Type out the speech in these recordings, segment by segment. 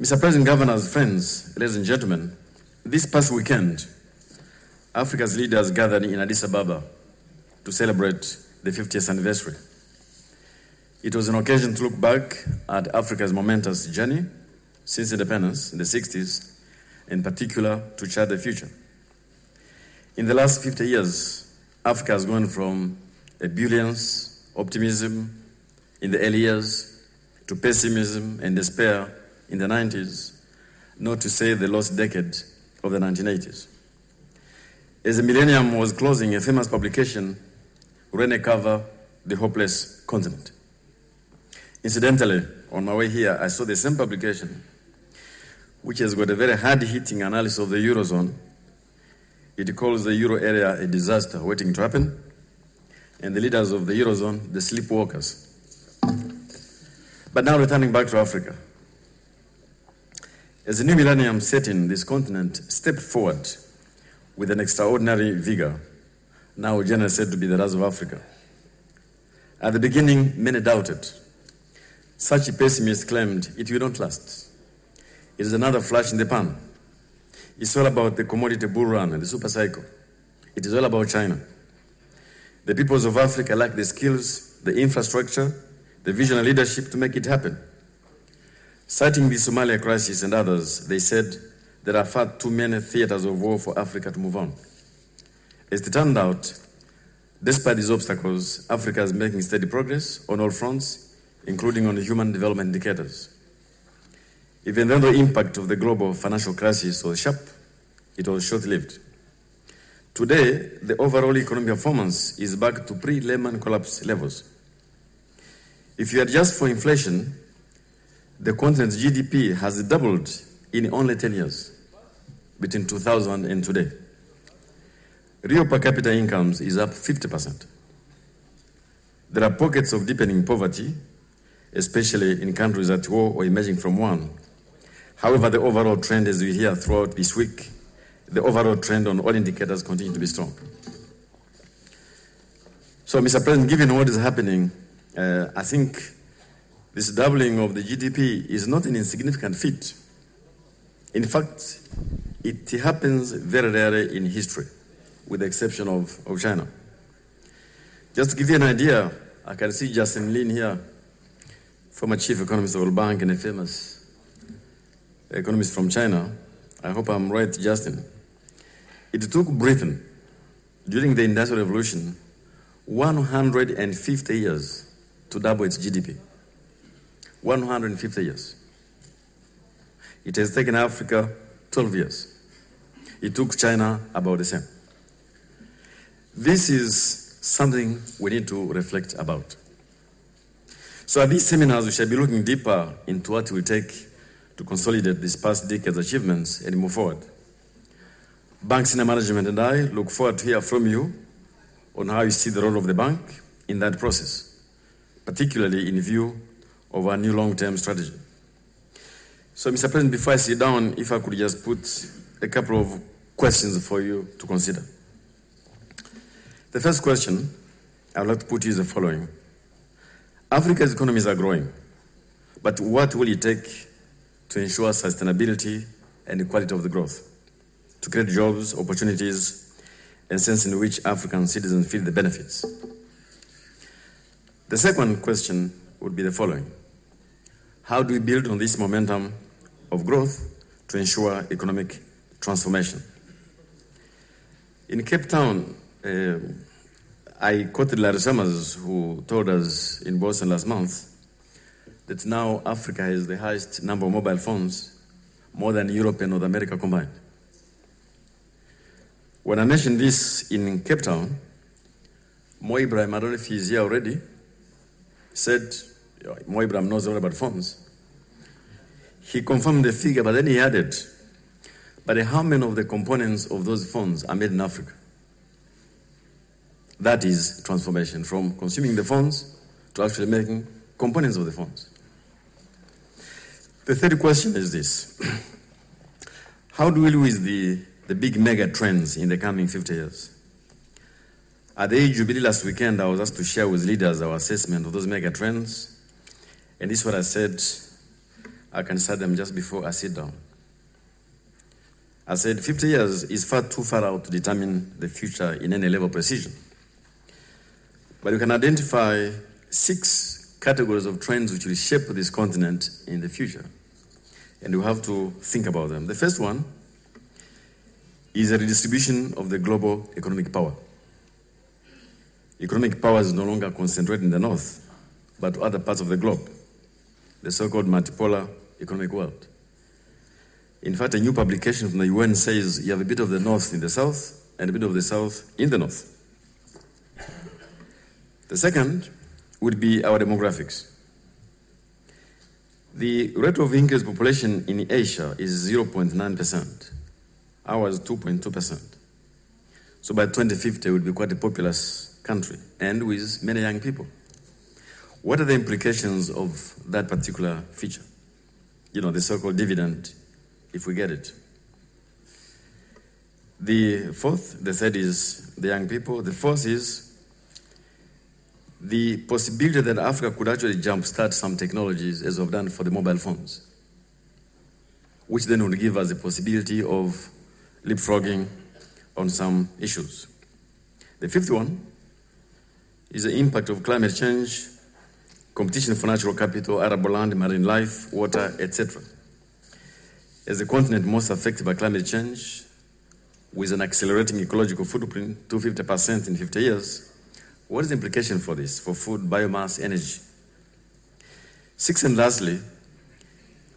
Mr. President, governors, friends, ladies and gentlemen, this past weekend, Africa's leaders gathered in Addis Ababa to celebrate the 50th anniversary. It was an occasion to look back at Africa's momentous journey since independence in the 60s, in particular to chart the future. In the last 50 years, Africa has gone from ebullience, optimism in the early years, to pessimism and despair in the 90s, not to say the lost decade of the 1980s. As the millennium was closing, a famous publication ran a cover, The Hopeless Continent. Incidentally, on my way here, I saw the same publication, which has got a very hard-hitting analysis of the Eurozone. It calls the Euro area a disaster waiting to happen, and the leaders of the Eurozone, the sleepwalkers. But now returning back to Africa. As the new millennium set in, this continent stepped forward with an extraordinary vigor, now generally said to be the rise of Africa. At the beginning, many doubted. Such pessimists claimed it will not last. It is another flash in the pan. It's all about the commodity bull run and the super cycle. It is all about China. The peoples of Africa lack the skills, the infrastructure, the vision and leadership to make it happen. Citing the Somalia crisis and others, they said there are far too many theaters of war for Africa to move on. As it turned out, despite these obstacles, Africa is making steady progress on all fronts, including on the human development indicators. Even though the impact of the global financial crisis was sharp, it was short-lived. Today, the overall economic performance is back to pre-Lehman collapse levels. If you adjust for inflation, the continent's GDP has doubled in only 10 years, between 2000 and today. Real per capita incomes is up 50%. There are pockets of deepening poverty, especially in countries at war or emerging from one. However, the overall trend, as we hear throughout this week, the overall trend on all indicators continue to be strong. So, Mr. President, given what is happening, I think this doubling of the GDP is not an insignificant feat. In fact, it happens very rarely in history, with the exception of China. Just to give you an idea, I can see Justin Lin here, former chief economist of the World Bank and a famous economist from China. I hope I'm right, Justin. It took Britain, during the Industrial Revolution, 150 years to double its GDP. 150 years. It has taken Africa 12 years. It took China about the same. This is something we need to reflect about. So at these seminars, we shall be looking deeper into what it will take to consolidate this past decade's achievements and move forward. Bank senior management and I look forward to hear from you on how you see the role of the bank in that process, particularly in view of our new long-term strategy. So, Mr. President, before I sit down, if I could just put a couple of questions for you to consider. The first question I would like to put is the following. Africa's economies are growing, but what will it take to ensure sustainability and the quality of the growth, to create jobs, opportunities, and sense in which African citizens feel the benefits? The second question would be the following. How do we build on this momentum of growth to ensure economic transformation? In Cape Town, I quoted Larry Summers, who told us in Boston last month that now Africa has the highest number of mobile phones, more than Europe and North America combined. When I mentioned this in Cape Town, Mo Ibrahim, I don't know if he's here already, said, Mo Ibrahim knows all about phones. He confirmed the figure, but then he added, but how many of the components of those phones are made in Africa? That is transformation, from consuming the phones to actually making components of the phones. The third question is this. How do we deal with the big mega trends in the coming 50 years? At the Jubilee last weekend, I was asked to share with leaders our assessment of those mega trends. And this is what I said. I can cite them just before I sit down. I said 50 years is far too far out to determine the future in any level of precision. But you can identify 6 categories of trends which will shape this continent in the future. And you have to think about them. The first one is a redistribution of the global economic power. Economic power is no longer concentrated in the north, but to other parts of the globe, the so-called multipolar economic world. In fact, a new publication from the UN says you have a bit of the north in the south and a bit of the south in the north. The second would be our demographics. The rate of increase population in Asia is 0.9%. Ours 2.2%. So by 2050, it would be quite a populous country and with many young people. What are the implications of that particular feature? You know, the so-called dividend, if we get it. The third is the young people. The fourth is the possibility that Africa could actually jumpstart some technologies as we've done for the mobile phones, which then would give us the possibility of leapfrogging on some issues. The fifth one is the impact of climate change, competition for natural capital, arable land, marine life, water, etc. As the continent most affected by climate change, with an accelerating ecological footprint to 50% in 50 years, what is the implication for this, for food, biomass, energy? Sixth and lastly,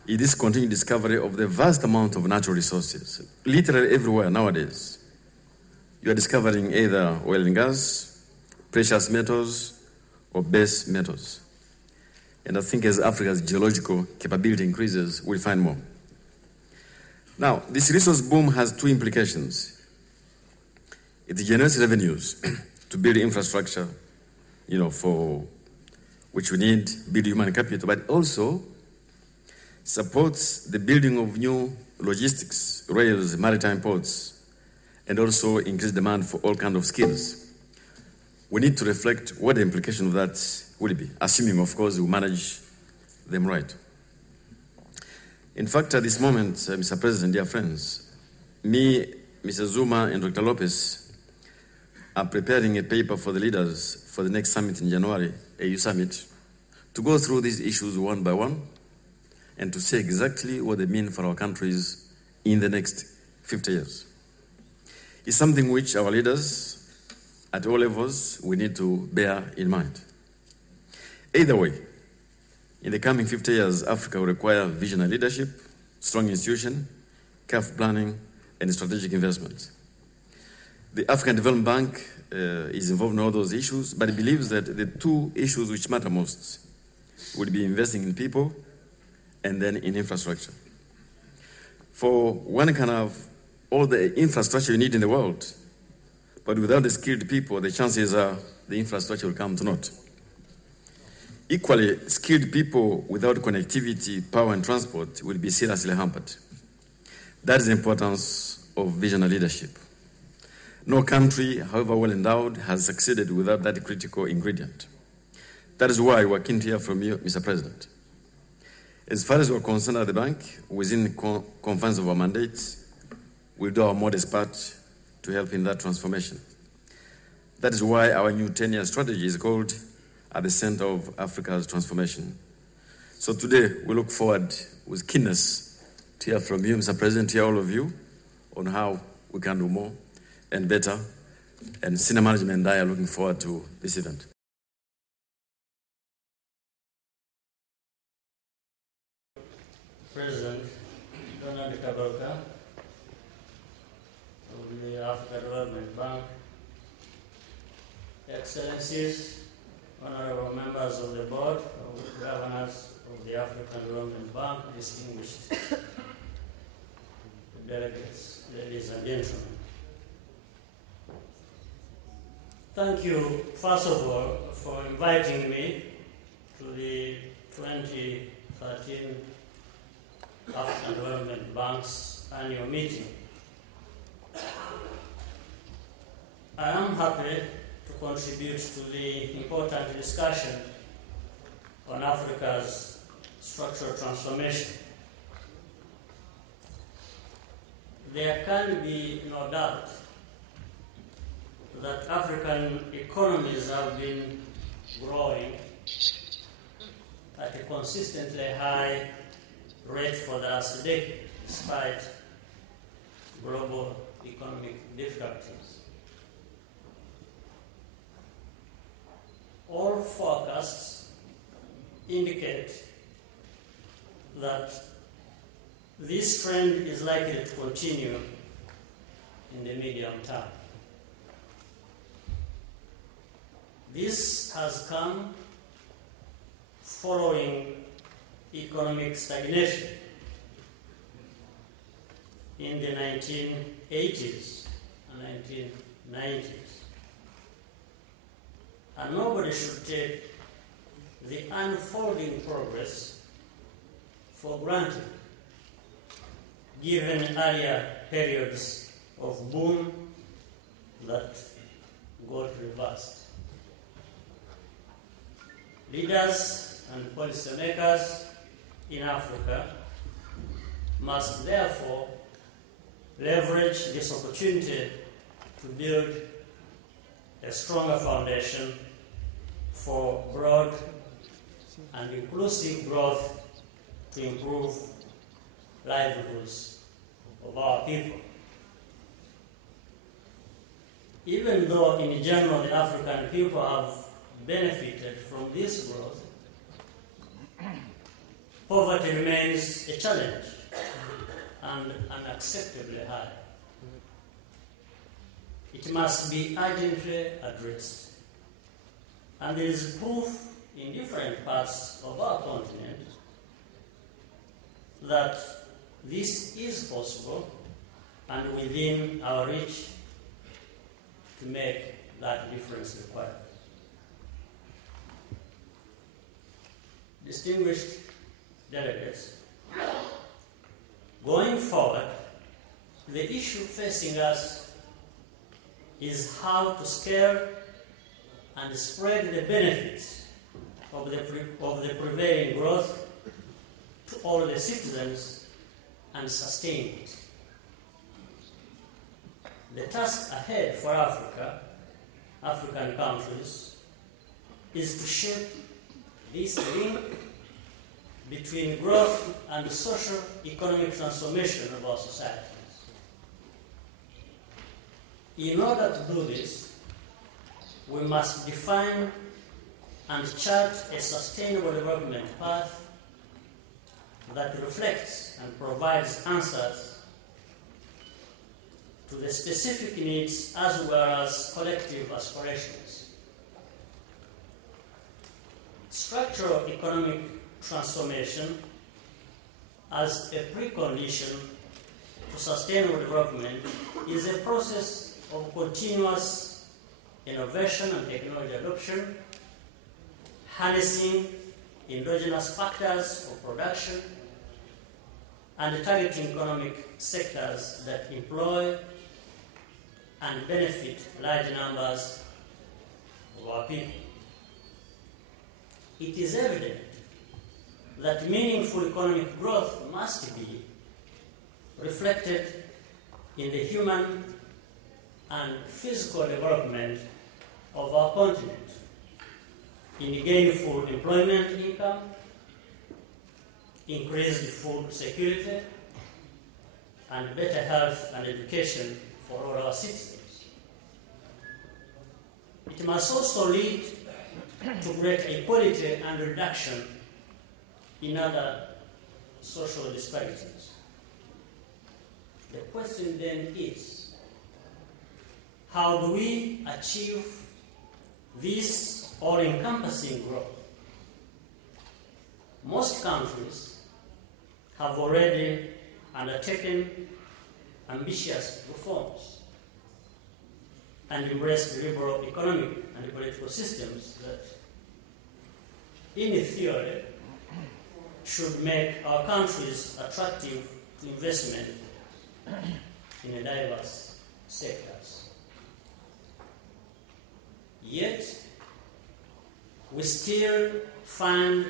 is this continued discovery of the vast amount of natural resources. Literally everywhere nowadays, you are discovering either oil and gas, precious metals, or base metals. And I think as Africa's geological capability increases, we'll find more. Now, this resource boom has 2 implications. It generates revenues to build infrastructure, for which we need, build human capital, but also supports the building of new logistics, rails, maritime ports, and also increase demand for all kinds of skills. We need to reflect what the implication of that will be, assuming, of course, we manage them right. In fact, at this moment, Mr. President, dear friends, me, Mr. Zuma, and Dr. Lopez are preparing a paper for the leaders for the next summit in January, AU summit, to go through these issues one by one and to say exactly what they mean for our countries in the next 50 years. It's something which our leaders at all levels we need to bear in mind. Either way, in the coming 50 years, Africa will require visionary leadership, strong institution, careful planning, and strategic investments. The African Development Bank is involved in all those issues, but it believes that the 2 issues which matter most would be investing in people and then in infrastructure. For one can have all the infrastructure you need in the world, but without the skilled people, the chances are the infrastructure will come to naught. Equally, skilled people without connectivity, power, and transport will be seriously hampered. That is the importance of visionary leadership. No country, however well endowed, has succeeded without that critical ingredient. That is why we're keen to hear from you, Mr. President. As far as we're concerned at the bank, within the confines of our mandate, we'll do our modest part to help in that transformation. That is why our new 10-year strategy is called At the Center of Africa's Transformation. So today, we look forward with keenness to hear from you, Mr. President, to hear all of you on how we can do more and better. And senior management and I are looking forward to this event. President Donald Kaberuka of the African Development Bank, Excellencies, honorable members of the board, of the governors of the African Development Bank, distinguished delegates, ladies and gentlemen. Thank you, first of all, for inviting me to the 2013 African Development Bank's annual meeting. I am happy to contribute to the important discussion on Africa's structural transformation. there can be no doubt that African economies have been growing at a consistently high rate for the last decade, despite global economic difficulties. All forecasts indicate that this trend is likely to continue in the medium term. This has come following economic stagnation in the 1980s and 1990s. And nobody should take the unfolding progress for granted, given earlier periods of boom that got reversed. Leaders and policymakers in Africa must therefore leverage this opportunity to build a stronger foundation for broad and inclusive growth to improve livelihoods of our people. Even though in general the African people have benefited from this growth, poverty remains a challenge and unacceptably high. It must be urgently addressed. And there is proof in different parts of our continent that this is possible and within our reach to make that difference required. Distinguished delegates, going forward, the issue facing us is how to scale and spread the benefits of the prevailing growth to all the citizens and sustain it. The task ahead for African countries, is to shape this link between growth and the social economic transformation of our societies. In order to do this, we must define and chart a sustainable development path that reflects and provides answers to the specific needs as well as collective aspirations. Structural economic transformation as a precondition to sustainable development is a process of continuous innovation and technology adoption, harnessing endogenous factors of production, and targeting economic sectors that employ and benefit large numbers of our people. It is evident that meaningful economic growth must be reflected in the human and physical development of our continent, in gainful employment income, increased food security, and better health and education for all our citizens. It must also lead to greater equality and reduction in other social disparities. The question then is, how do we achieve this all-encompassing growth? Most countries have already undertaken ambitious reforms and embraced liberal economic and political systems that, in theory, should make our countries attractive to investment in diverse sectors. Yet, we still find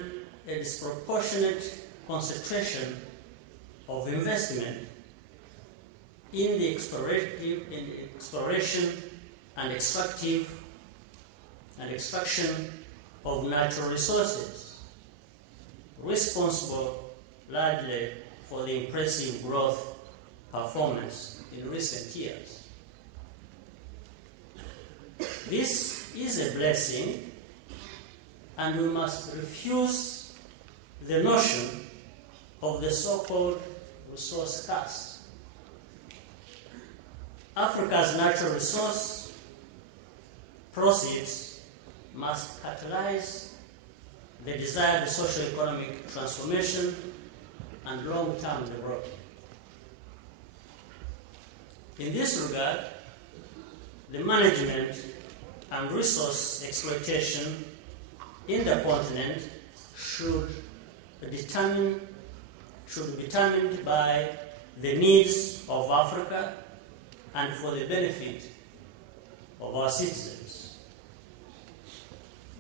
a disproportionate concentration of investment in the exploration and extraction of natural resources, responsible largely for the impressive growth performance in recent years. This is a blessing, and we must refuse the notion of the so-called resource curse. Africa's natural resource proceeds must catalyze the desired socio-economic transformation and long-term development. In this regard, the management and resource exploitation in the continent should be determined by the needs of Africa and for the benefit of our citizens.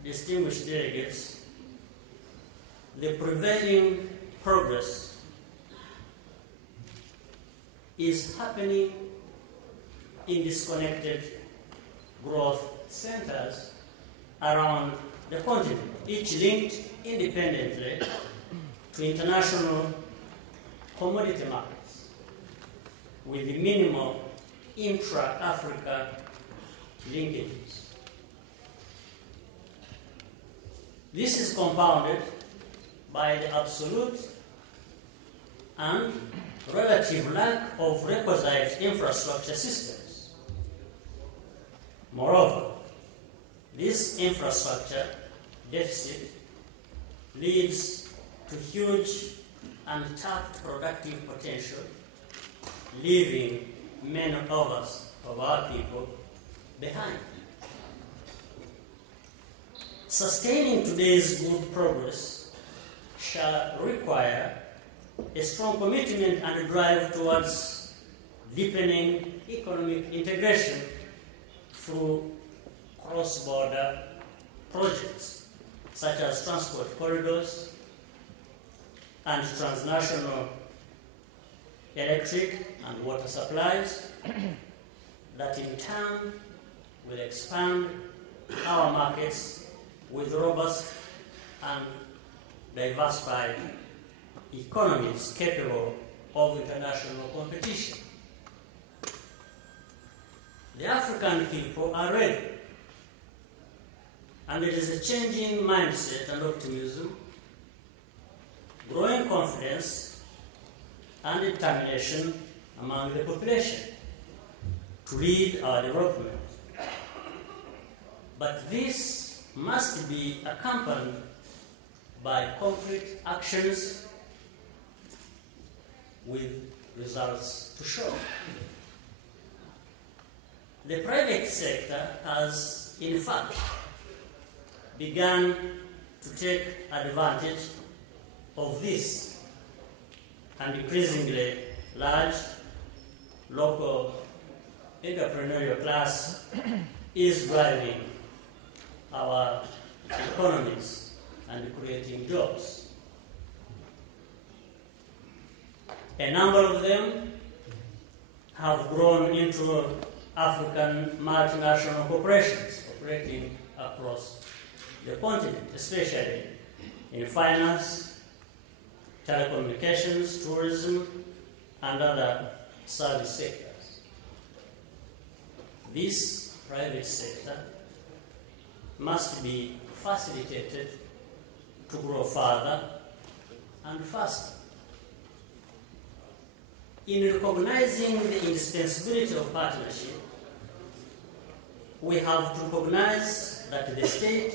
Distinguished delegates, the prevailing progress is happening in disconnected growth centers around the continent, each linked independently to international commodity markets with minimal intra-Africa linkages. This is compounded by the absolute and relative lack of requisite infrastructure systems. Moreover, this infrastructure deficit leads to huge untapped productive potential, leaving many of us, of our people, behind. Sustaining today's good progress shall require a strong commitment and a drive towards deepening economic integration through cross-border projects such as transport corridors and transnational electric and water supplies that in turn will expand our markets with robust and diversified economies capable of international competition. The African people are ready, and there is a changing mindset and optimism, growing confidence and determination among the population to lead our development. But this must be accompanied by concrete actions with results to show. The private sector has, in fact, begun to take advantage of this, and increasingly large local entrepreneurial class is driving our economies and creating jobs. A number of them have grown into African multinational corporations operating across the continent, especially in finance, telecommunications, tourism, and other service sectors. This private sector must be facilitated to grow further and faster. In recognizing the indispensability of partnership, we have to recognize that the state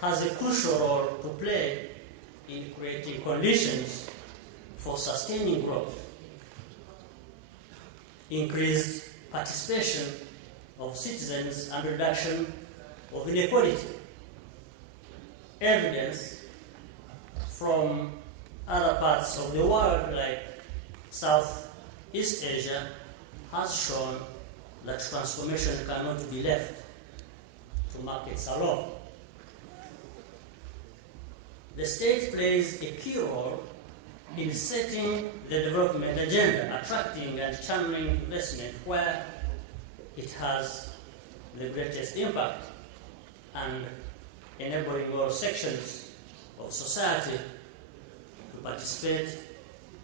has a crucial role to play in creating conditions for sustaining growth, increased participation of citizens, and reduction of inequality. Evidence from other parts of the world, like Southeast Asia, has shown that transformation cannot be left to markets alone. The state plays a key role in setting the development agenda, attracting and channeling investment where it has the greatest impact, and enabling all sections of society to participate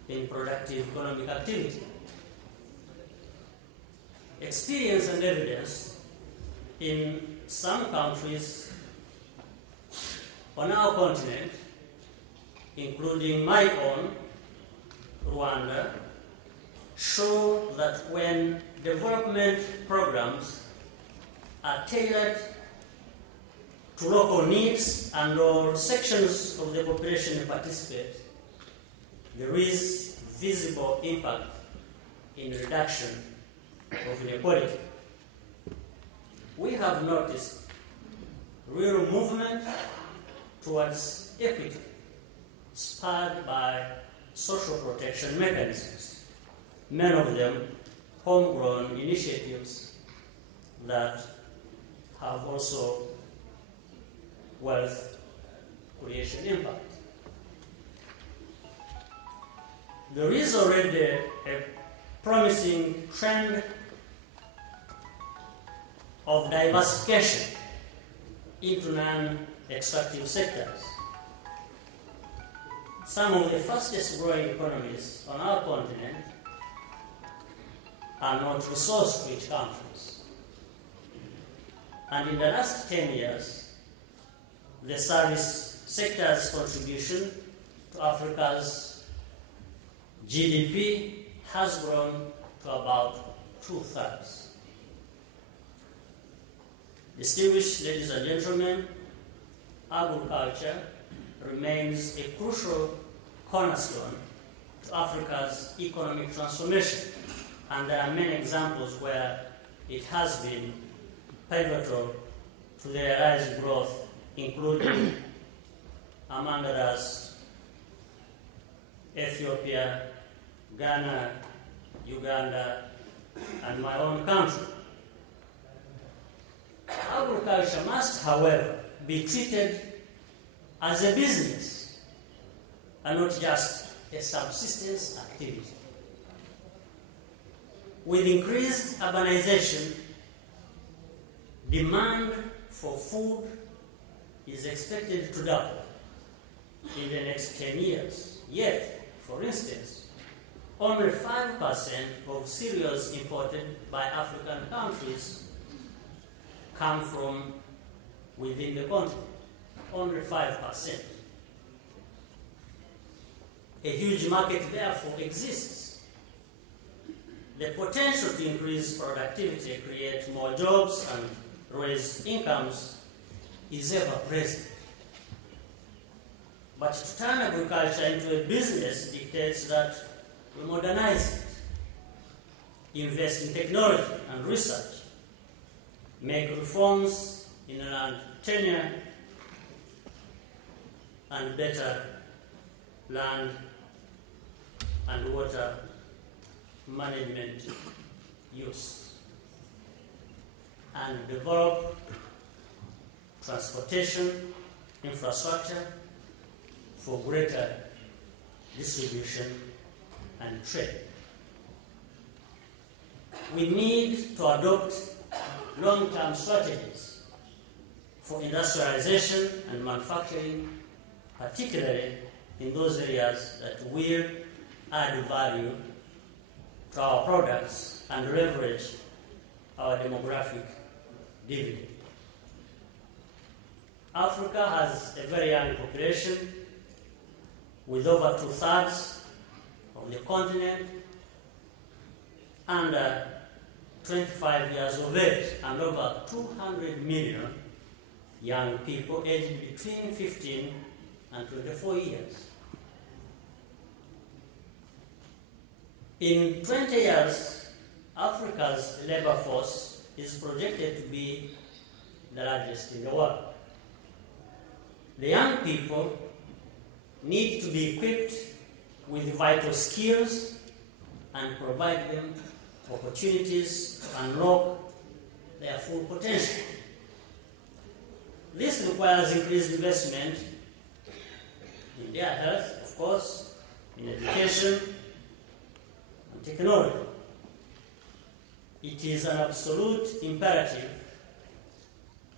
in productive economic activity. Experience and evidence in some countries on our continent, including my own, Rwanda, show that when development programs are tailored to local needs and all sections of the population participate, there is visible impact in reduction of inequality. We have noticed real movement towards equity spurred by social protection mechanisms, many of them homegrown initiatives that have also wealth creation impact. There is already a promising trend of diversification into non-extractive sectors. Some of the fastest growing economies on our continent are not resource-rich countries. And in the last 10 years, the service sector's contribution to Africa's GDP has grown to about 2/3. Distinguished ladies and gentlemen, agriculture remains a crucial cornerstone to Africa's economic transformation, and there are many examples where it has been pivotal to the rising growth, including, among others, Ethiopia, Ghana, Uganda, and my own country. Agriculture must, however, be treated as a business and not just a subsistence activity. With increased urbanization, demand for food is expected to double in the next 10 years. Yet, for instance, only 5% of cereals imported by African countries come from within the continent. Only 5%. A huge market, therefore, exists. The potential to increase productivity, create more jobs, and raise incomes is ever present. But to turn agriculture into a business dictates that we modernize it, invest in technology and research, make reforms in land tenure, and better land and water management use, and develop transportation infrastructure for greater distribution and trade. We need to adopt long-term strategies for industrialization and manufacturing, particularly in those areas that will add value to our products and leverage our demographic dividend. Africa has a very young population, with over 2/3 of the continent under 25 years of age, and over 200 million young people aged between 15 and 24 years. In 20 years, Africa's labor force is projected to be the largest in the world. The young people need to be equipped with vital skills and provide them opportunities to unlock their full potential. This requires increased investment in their health, of course, in education and technology. It is an absolute imperative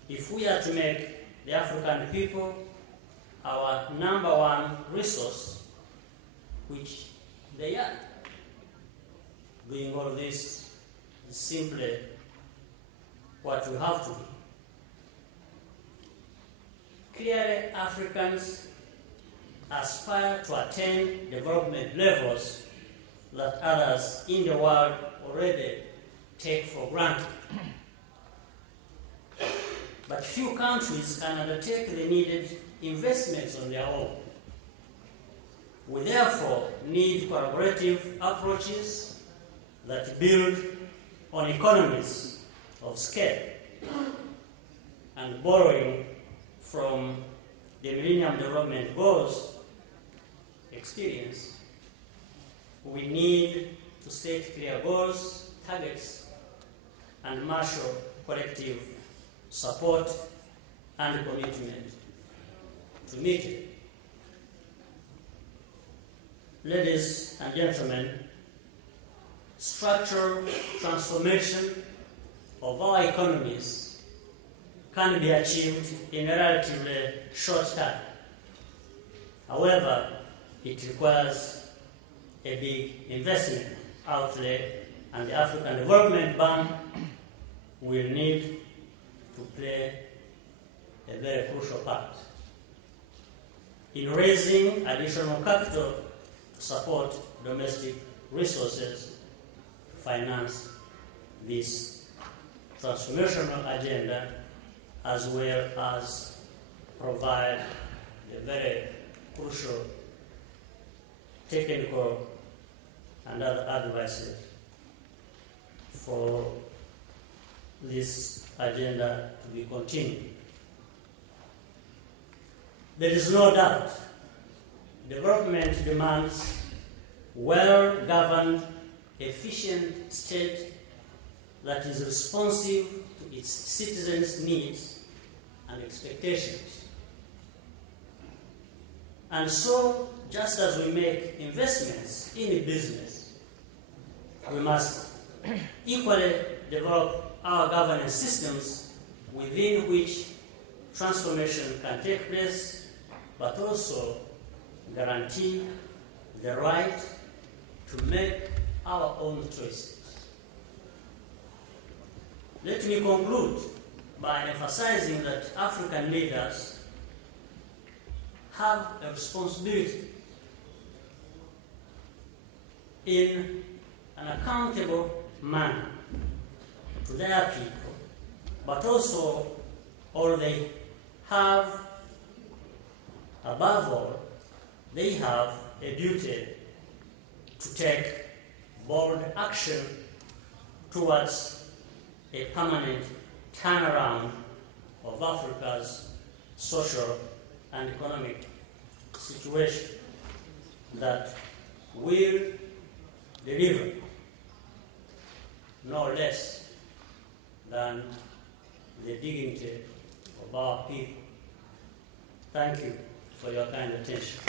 if we are to make the African people our number one resource, which they are. Doing all this is simply what we have to do. Clearly, Africans aspire to attain development levels that others in the world already take for granted. But few countries can undertake the needed investments on their own. We therefore need collaborative approaches that build on economies of scale and borrowing from the Millennium Development Goals experience. We need to set clear goals, targets, and marshal collective support and commitment to meet it. Ladies and gentlemen, structural transformation of our economies can be achieved in a relatively short time. However, it requires a big investment outlay, and the African Development Bank will need to play a very crucial part in raising additional capital to support domestic resources to finance this transformational agenda, as well as provide a very crucial technical and other advice for this agenda to be continued. There is no doubt development demands well-governed, efficient state that is responsive to its citizens' needs and expectations. And so, just as we make investments in a business, we must equally develop our governance systems within which transformation can take place, but also guarantee the right to make our own choices. Let me conclude by emphasizing that African leaders have a responsibility in an accountable manner to their people, but also they have, above all, they have a duty to take bold action towards a permanent turnaround of Africa's social and economic situation that will deliver no less than the dignity of our people. Thank you for your kind attention.